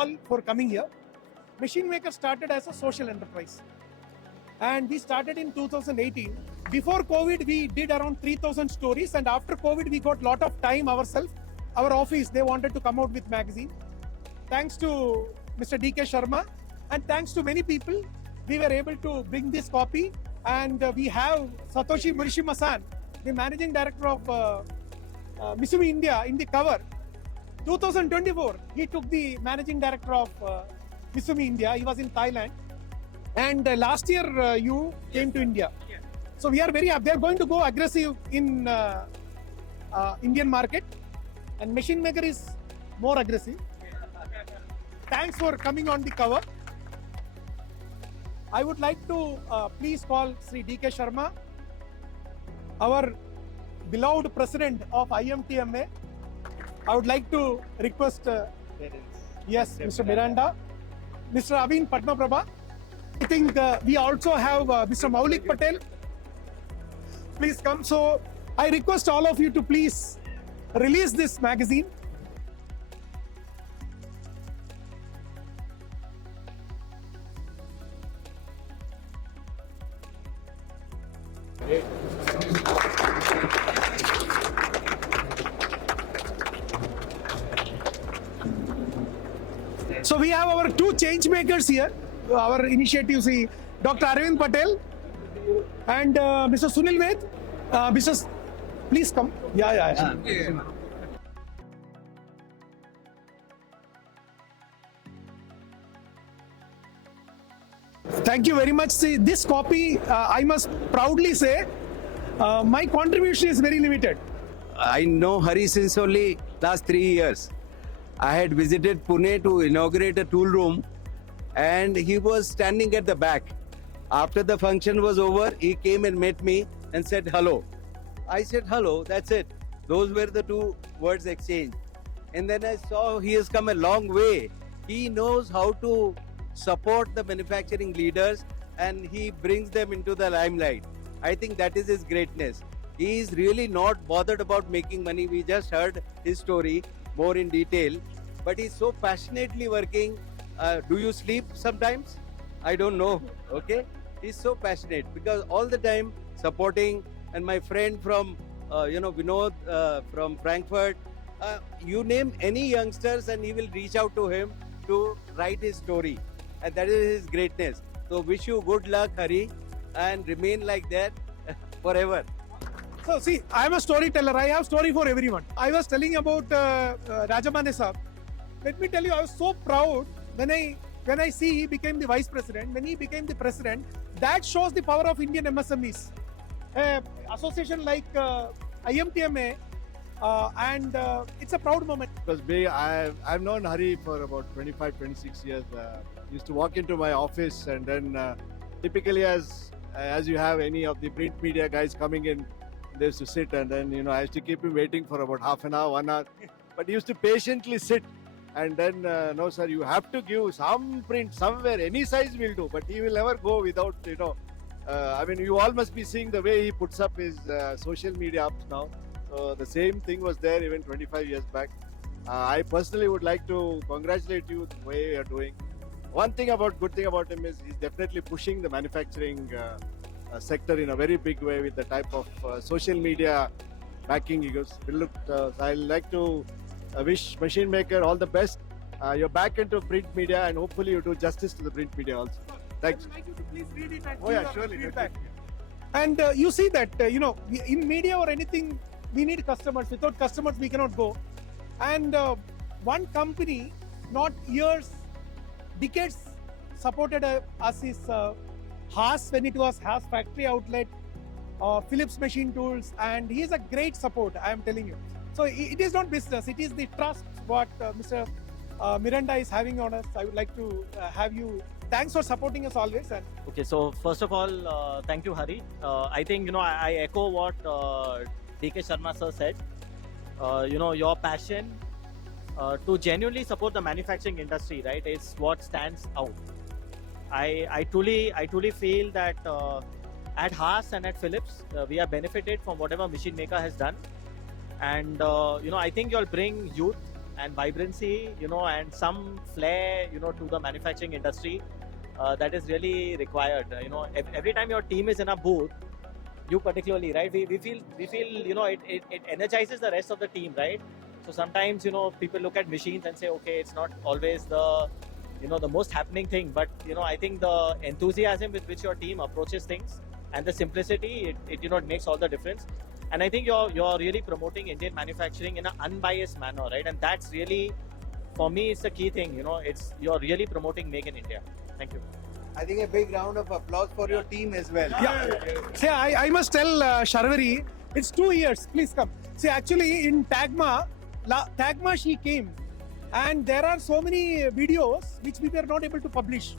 all for coming here. Machine Maker started as a social enterprise. And we started in 2018. Before COVID, we did around 3,000 stories. And after COVID, we got a lot of time ourselves. Our office, they wanted to come out with magazine. Thanks to Mr. DK Sharma and thanks to many people, we were able to bring this copy. And we have Satoshi Morishima-san, the Managing Director of MISUMI India, in the cover. 2024, he took the Managing Director of MISUMI India. He was in Thailand. And last year, you came to India. Yes. So we are very happy. They are going to go aggressive in Indian market. And Machine Maker is more aggressive. Thanks for coming on the cover. I would like to please call Sri DK Sharma, our beloved president of IMTMA. I would like to request, yes, Mr. Miranda, Mr. Avin Patnaprabha. I think we also have Mr. Maulik Patel. Please come. So I request all of you to please release this magazine. So we have our two change makers here. Our initiatives, Dr. Arvind Patel and Mr. Sunil Ved. Please come. Yeah. Thank you very much. See, this copy, I must proudly say, my contribution is very limited. I know Hari since only last 3 years. I had visited Pune to inaugurate a tool room and he was standing at the back. After the function was over, he came and met me and said hello. I said hello, that's it. Those were the two words exchanged. And then I saw he has come a long way. He knows how to support the manufacturing leaders and he brings them into the limelight. I think that is his greatness. He is really not bothered about making money. We just heard his story more in detail, but he's so passionately working. Do you sleep sometimes? I don't know. Okay, he's so passionate because all the time supporting. And my friend from Vinod from Frankfurt, you name any youngsters and he will reach out to him to write his story, and that is his greatness. So wish you good luck, Hari, and remain like that forever. So see, I am a storyteller. I have story for everyone. I was telling about Rajamane Saab. Let me tell you, I was so proud when I see he became the vice president. When he became the president, that shows the power of Indian MSMEs. Association like IMTMA, and it's a proud moment. Because I've known Hari for about 25-26 years. Used to walk into my office and then typically as you have any of the print media guys coming in, they used to sit and then I used to keep him waiting for about half an hour, 1 hour. But he used to patiently sit and then no sir, you have to give some print somewhere, any size will do, but he will never go without you all must be seeing the way he puts up his social media up now. So the same thing was there even 25 years back. I personally would like to congratulate you the way you're doing. Good thing about him is he's definitely pushing the manufacturing sector in a very big way with the type of social media backing he goes. I'd like to wish Machine Maker all the best. You're back into print media and hopefully you do justice to the print media also. Thanks. I would like you to please read it and Surely. feedback. And you see that, in media or anything, we need customers. Without customers, we cannot go. And one company, not years, decades, supported us is Haas, when it was Haas factory outlet, Philips Machine Tools, and he is a great support, I am telling you. So it is not business, it is the trust what Mr. Miranda is having on us. I would like to have you. Thanks for supporting us always. And Okay, so first of all, thank you, Hari. I think, I echo what DK Sharma sir said. Your passion to genuinely support the manufacturing industry, right, is what stands out. I truly feel that at Haas and at Philips, we have benefited from whatever Machine Maker has done. And, I think you'll bring youth and vibrancy, and some flair, to the manufacturing industry that is really required. Every time your team is in a booth, you particularly, right? We feel, it energizes the rest of the team, right? So sometimes, people look at machines and say, okay, it's not always the most happening thing, but I think the enthusiasm with which your team approaches things and the simplicity, it makes all the difference. And I think you're really promoting Indian manufacturing in an unbiased manner, right? And that's really, for me, it's the key thing. You're really promoting Make in India. Thank you. I think a big round of applause for your team as well. Yeah. See, I must tell Sharvari, it's 2 years. Please come. See, actually, in Tagma she came, and there are so many videos which we were not able to publish.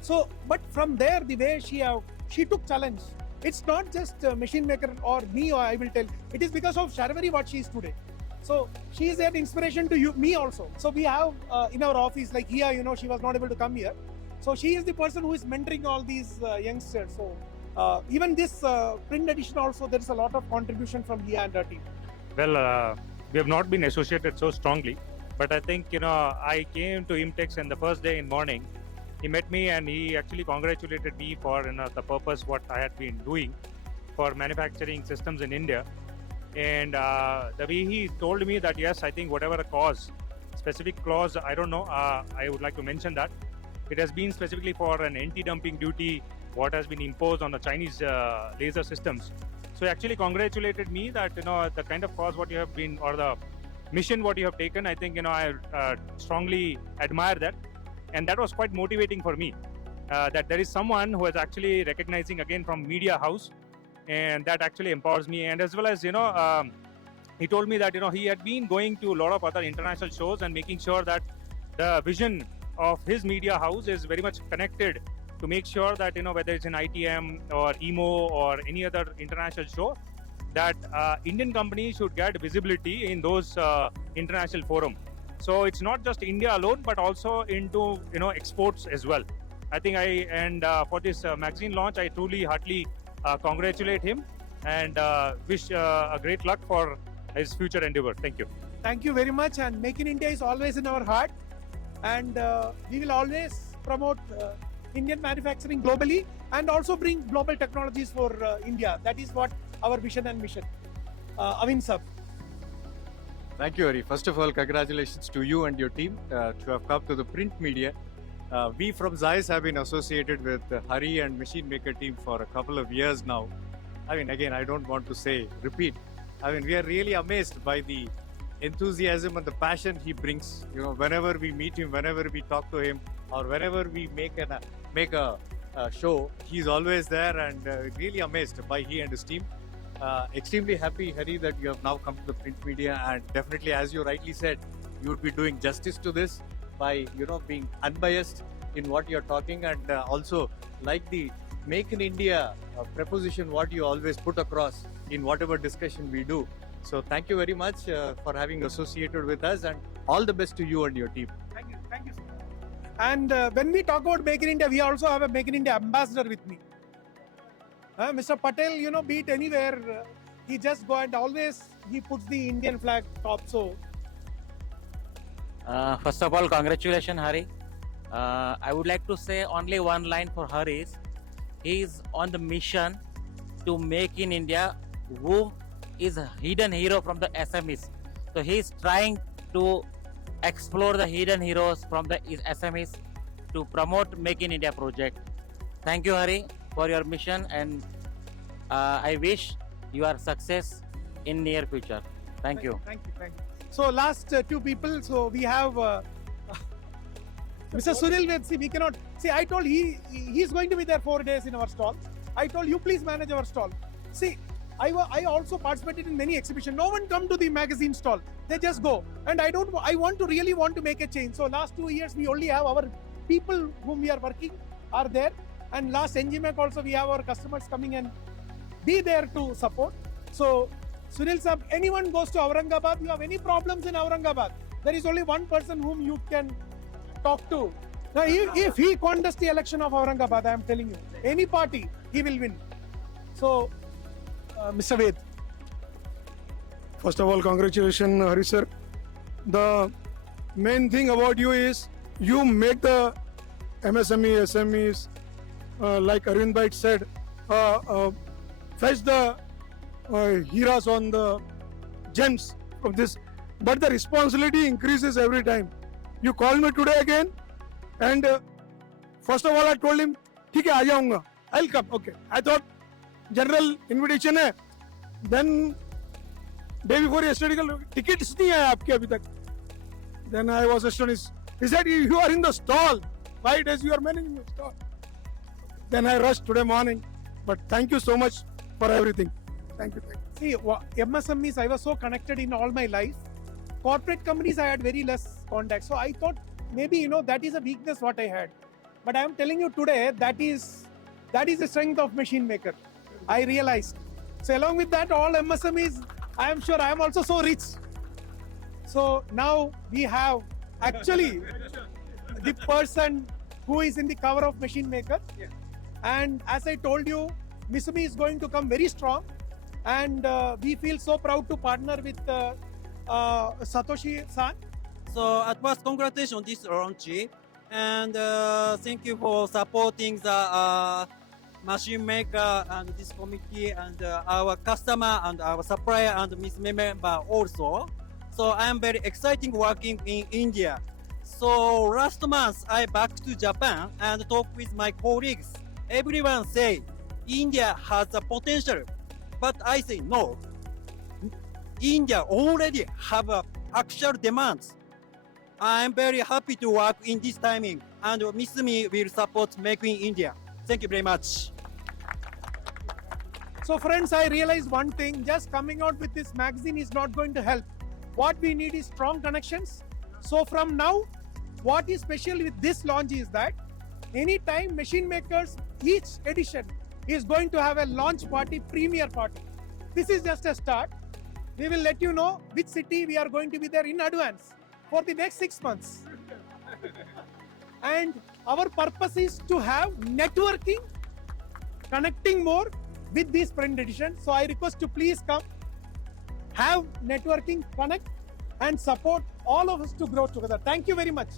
So, but from there, the way she took challenge. It's not just machine maker or me, or I will tell. It is because of Sharvari what she is today. So she is an inspiration to me also. So we have in our office, like here, she was not able to come here. So she is the person who is mentoring all these youngsters. So even this print edition also, there is a lot of contribution from Hia and her team. Well, we have not been associated so strongly, but I think, I came to IMTEX and the first day in morning, he met me and he actually congratulated me for the purpose what I had been doing for manufacturing systems in India. And the way he told me that, yes, I think whatever the cause, specific clause, I don't know, I would like to mention that. It has been specifically for an anti-dumping duty, what has been imposed on the Chinese laser systems. So he actually congratulated me that, the kind of cause what you have been, or the mission what you have taken, I think, I strongly admire that. And that was quite motivating for me, that there is someone who is actually recognizing again from media house, and that actually empowers me. And as well as, he told me that, he had been going to a lot of other international shows and making sure that the vision of his media house is very much connected to make sure that, whether it's in ITM or EMO or any other international show, that Indian companies should get visibility in those international forum. So it's not just India alone, but also into, exports as well. I think for this magazine launch, I truly heartily congratulate him and wish a great luck for his future endeavor. Thank you. Thank you very much. And Make in India is always in our heart. And we will always promote Indian manufacturing globally and also bring global technologies for India. That is what our vision and mission. Avin sir. Thank you, Hari. First of all, congratulations to you and your team to have come to the print media. We from Zeiss have been associated with Hari and Machine Maker team for a couple of years now. I mean, again, I don't want to repeat. I mean, we are really amazed by the enthusiasm and the passion he brings. Whenever we meet him, whenever we talk to him, or whenever we make a show, he's always there, and really amazed by he and his team. Extremely happy, Hari, that you have now come to the print media, and definitely, as you rightly said, you would be doing justice to this by being unbiased in what you're talking, and also like the Make in India preposition, what you always put across in whatever discussion we do. So thank you very much for having associated with us, and all the best to you and your team. Thank you, sir. And when we talk about Make in India, we also have a Make in India ambassador with me. Mr. Patel, be it anywhere, he just go and always he puts the Indian flag top. So, first of all, congratulations, Hari. I would like to say only one line for Hari is, he is on the mission to make in India who is a hidden hero from the SMEs. So he is trying to explore the hidden heroes from the SMEs to promote Make in India project. Thank you, Hari, for your mission, and I wish you are success in near future. Thank you. Thank you. So last two people. So we have Mr. Sunil Vedsi. We cannot see. I told he's going to be there 4 days in our stall. I told you please manage our stall. See, I also participated in many exhibitions. No one come to the magazine stall. They just go. And I really want to make a change. So last 2 years we only have our people whom we are working are there. And last NGMAC also we have our customers coming and be there to support. So Sunil sir, anyone goes to Aurangabad, you have any problems in Aurangabad, there is only one person whom you can talk to. Now, if he contests the election of Aurangabad, I am telling you, any party, he will win. So, Mr. Ved. First of all, congratulations, Hari sir. The main thing about you is you make the MSME, SMEs, like Arvind Bhai said, fetch the heras on the gems of this. But the responsibility increases every time. You call me today again, and first of all I told him, ठीक है आ जाऊंगा, I'll come. Okay. I thought general invitation है. Then day before yesterday, tickets नहीं आए आपके अभी तक. Then I was astonished. He said, you are in the stall. 5 days you are managing the stall. Then I rushed today morning. But thank you so much for everything. Thank you. See, MSMEs, I was so connected in all my life. Corporate companies, I had very less contact. So I thought maybe, that is a weakness what I had. But I am telling you today, that is the strength of Machine Maker. I realized. So along with that, all MSMEs, I am sure I am also so rich. So now we have actually the person who is in the cover of Machine Maker. And as I told you, MISUMI is going to come very strong. And we feel so proud to partner with Satoshi-san. So at first, congratulations on this launch, and thank you for supporting the machine maker and this committee and our customer and our supplier and MISUMI member also. So I am very exciting working in India. So last month I back to Japan and talk with my colleagues. Everyone say India has the potential, but I say no. India already have actual demands. I am very happy to work in this timing, and MISUMI will support Make in India. Thank you very much. So friends, I realized one thing, just coming out with this magazine is not going to help. What we need is strong connections. So from now, what is special with this launch is that anytime Machine Makers, each edition is going to have a launch party, premiere party. This is just a start. We will let you know which city we are going to be there in advance for the next 6 months. And our purpose is to have networking, connecting more with this print edition. So I request you please come, have networking, connect, and support all of us to grow together. Thank you very much.